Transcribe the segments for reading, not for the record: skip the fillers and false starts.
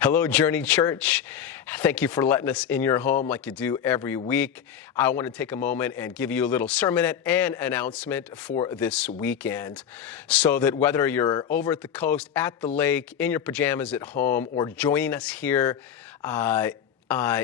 Hello, Journey Church. Thank you for letting us in your home like you do every week. I want to take a moment and give you a little sermonette and announcement for this weekend so that whether you're over at the coast, at the lake, in your pajamas at home, or joining us here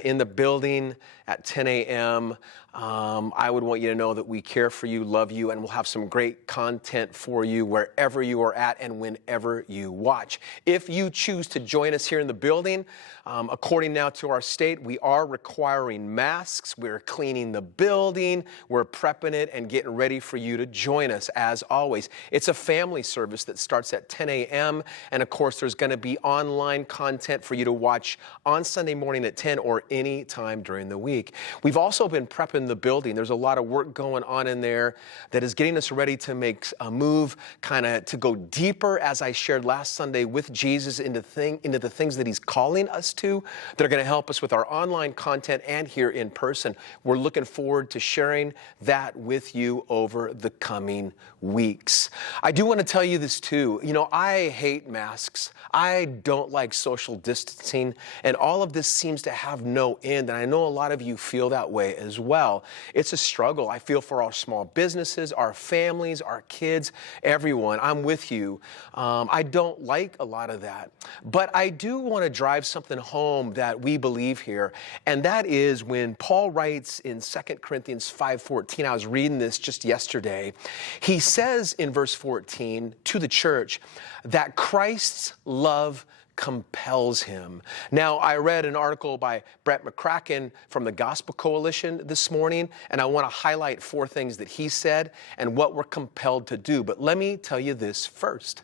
in the building at 10 a.m., I would want you to know that we care for you, love you, and we'll have some great content for you wherever you are at and whenever you watch. If you choose to join us here in the building, according now to our state, we are requiring masks. We're cleaning the building. We're prepping it and getting ready for you to join us, as always. It's a family service that starts at 10 a.m., and of course, there's going to be online content for you to watch on Sunday morning at 10 or any time during the week. We've also been prepping the building. There's a lot of work going on in there that is getting us ready to make a move, kind of to go deeper, as I shared last Sunday, with Jesus into the things that he's calling us to, that are going to help us with our online content and here in person. We're looking forward to sharing that with you over the coming weeks. I do want to tell you this too. You know, I hate masks. I don't like social distancing, and all of this seems to have no end, and I know a lot of you feel that way as well. It's a struggle. I feel for our small businesses, our families, our kids, everyone. I'm with you. I don't like a lot of that, but I do want to drive something home that we believe here, and that is when Paul writes in 2 Corinthians 5:14, I was reading this just yesterday, he says in verse 14 to the church that Christ's love compels him. Now, I read an article by Brett McCracken from the Gospel Coalition this morning, and I want to highlight 4 things that he said and what we're compelled to do. But let me tell you this first.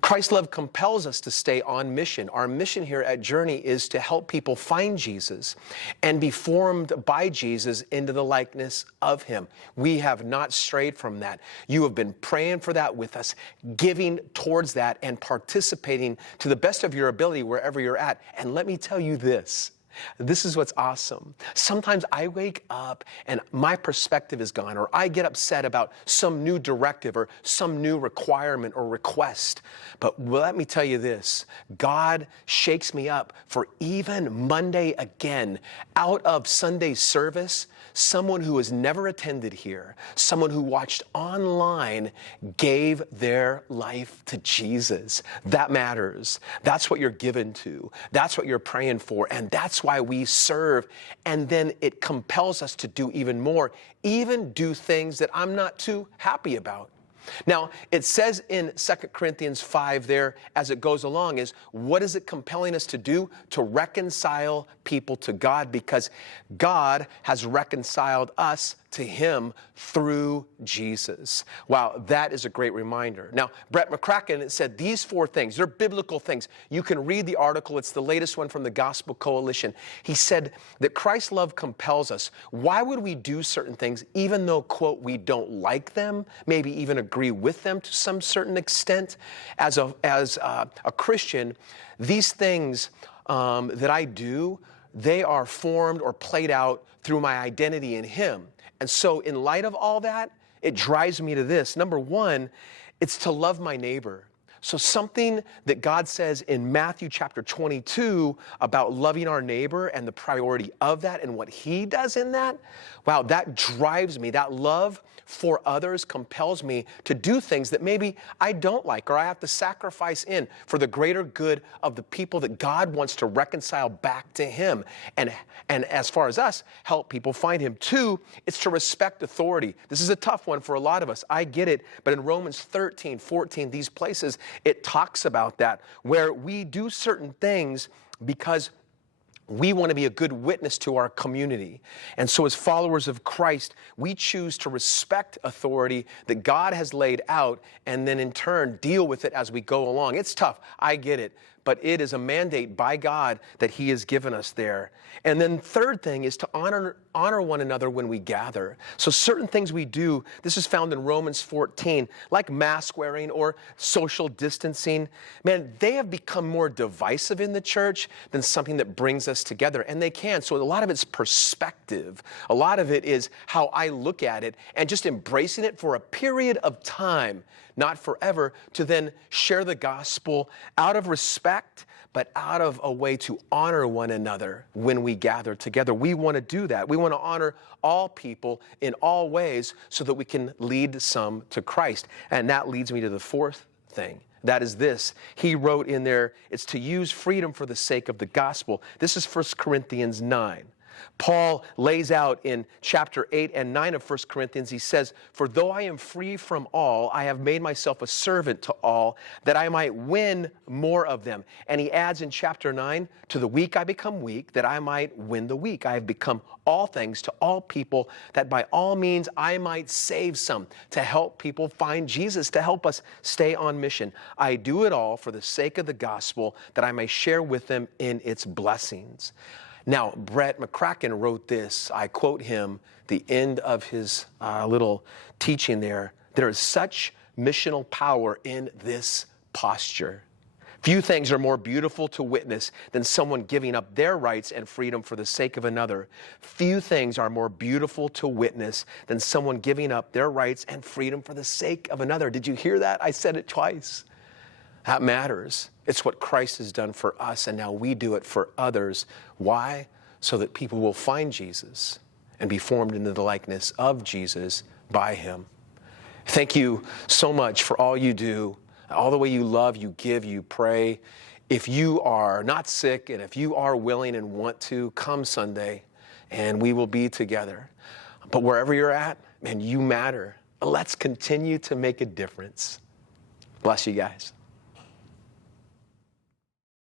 Christ's love compels us to stay on mission. Our mission here at Journey is to help people find Jesus and be formed by Jesus into the likeness of him. We have not strayed from that. You have been praying for that with us, giving towards that, and participating to the best of your ability wherever you're at. And let me tell you this. This is what's awesome. Sometimes I wake up and my perspective is gone, or I get upset about some new directive or some new requirement or request. But let me tell you this, God shakes me up for even Monday again, out of Sunday's service, someone who has never attended here, someone who watched online, gave their life to Jesus. That matters. That's what you're given to. That's what you're praying for. And that's why we serve. And then it compels us to do even more, even do things that I'm not too happy about. Now, it says in 2 Corinthians 5 there, as it goes along, is what is it compelling us to do? To reconcile people to God, because God has reconciled us to him through Jesus. Wow, that is a great reminder. Now, Brett McCracken said these 4 things. They're biblical things. You can read the article. It's the latest one from the Gospel Coalition. He said that Christ's love compels us. Why would we do certain things even though, quote, we don't like them, maybe even agree with them to some certain extent? As a Christian, these things that I do, they are formed or played out through my identity in him. And so in light of all that, it drives me to this. Number 1, it's to love my neighbor. So something that God says in Matthew chapter 22 about loving our neighbor and the priority of that and what he does in that, wow, that drives me. That love for others compels me to do things that maybe I don't like or I have to sacrifice in for the greater good of the people that God wants to reconcile back to him. And as far as us, help people find him. 2, it's to respect authority. This is a tough one for a lot of us. I get it. But in Romans 13, 14, these places, it talks about that, where we do certain things because we want to be a good witness to our community. And so as followers of Christ, we choose to respect authority that God has laid out and then in turn deal with it as we go along. It's tough. I get it. But it is a mandate by God that he has given us there. And then 3rd thing is to honor one another when we gather. So certain things we do, this is found in Romans 14, like mask wearing or social distancing. Man, they have become more divisive in the church than something that brings us together. And they can. So a lot of it's perspective. A lot of it is how I look at it and just embracing it for a period of time not forever, to then share the gospel out of respect, but out of a way to honor one another when we gather together. We want to do that. We want to honor all people in all ways so that we can lead some to Christ. And that leads me to the fourth thing. That is this. He wrote in there, it's to use freedom for the sake of the gospel. This is 1 Corinthians 9. Paul lays out in chapter 8 and 9 of 1 Corinthians, he says, "For though I am free from all, I have made myself a servant to all, that I might win more of them." And he adds in chapter 9, "To the weak I become weak, that I might win the weak. I have become all things to all people, that by all means I might save some," to help people find Jesus, to help us stay on mission. "I do it all for the sake of the gospel, that I may share with them in its blessings." Now, Brett McCracken wrote this. I quote him, the end of his little teaching there. "There is such missional power in this posture. Few things are more beautiful to witness than someone giving up their rights and freedom for the sake of another. Few things are more beautiful to witness than someone giving up their rights and freedom for the sake of another." Did you hear that? I said it twice. That matters. It's what Christ has done for us, and now we do it for others. Why? So that people will find Jesus and be formed into the likeness of Jesus by him. Thank you so much for all you do, all the way you love, you give, you pray. If you are not sick, and if you are willing and want to, come Sunday, and we will be together. But wherever you're at, man, you matter. Let's continue to make a difference. Bless you guys.